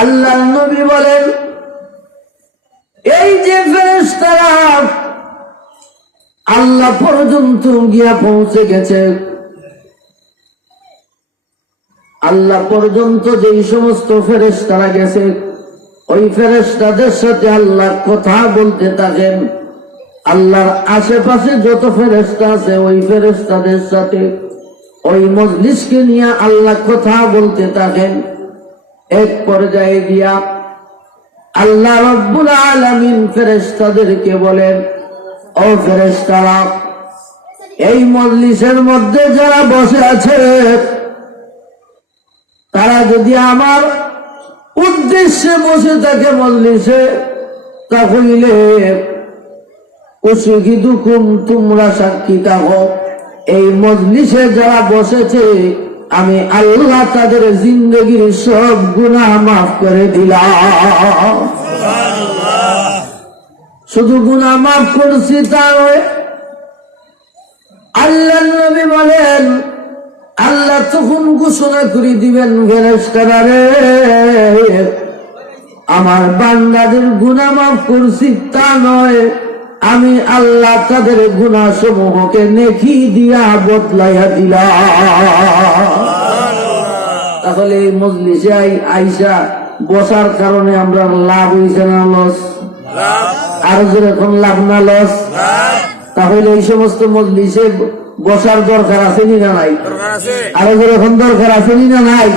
আল্লাহর নবী বলেন, এই যে ফেরেশতারা আল্লাহ পর্যন্ত গিয়া পৌঁছে গেছে, আল্লাহ পর্যন্ত যেই সমস্ত ফেরেশতারা গেছে, ওই ফেরেশতাদের সাথে আল্লাহ কথা বলতে থাকেন। আল্লাহর আশেপাশে যত ফেরেশতা আছে ওই ফেরেশতাদের সাথে ওই মজলিসকে নিয়ে আল্লাহ কথা বলতে থাকেন। এক পর্যায়ে গিয়া আল্লাহ রাব্বুল আলামিন ফেরেশতাদেরকে বলেন, ও ফেরেশতারা, এই মজলিসের মধ্যে যারা বসে আছে তারা যদি আমার উদ্দেশ্যে বসে থাকে মজলিসে, তাহলে উশহিদুকুম, তোমরা সাক্ষী থাকো, এই মজলিসে যারা বসেছে আমি আল্লাহ তাদের জিন্দগির সব গুনাহ মাফ করে দিলাম। শুধু গুনাহ মাফ করছি তা নয়, আল্লাহর নবী বলেন, আল্লাহ তখন ঘোষণা করে দিবেন, ফেরেশতারা রে, আমার বান্দাদের গুনাহ মাফ করছি তা নয়, আমি আল্লাহ তাদের গুনাহ সমূহকে নেকি দিয়া বদলাইয়া দিলাম। তাহলে এই মজলিসে আইসা বসার কারণে আমরা লাভ হইছে না লস? আর যেরকম লাভ না লস? তাহলে এই সমস্ত মজলিসে বসার দরকার আছে নি না নাই? আরো যেরকম দরকার আছে নি না নাই?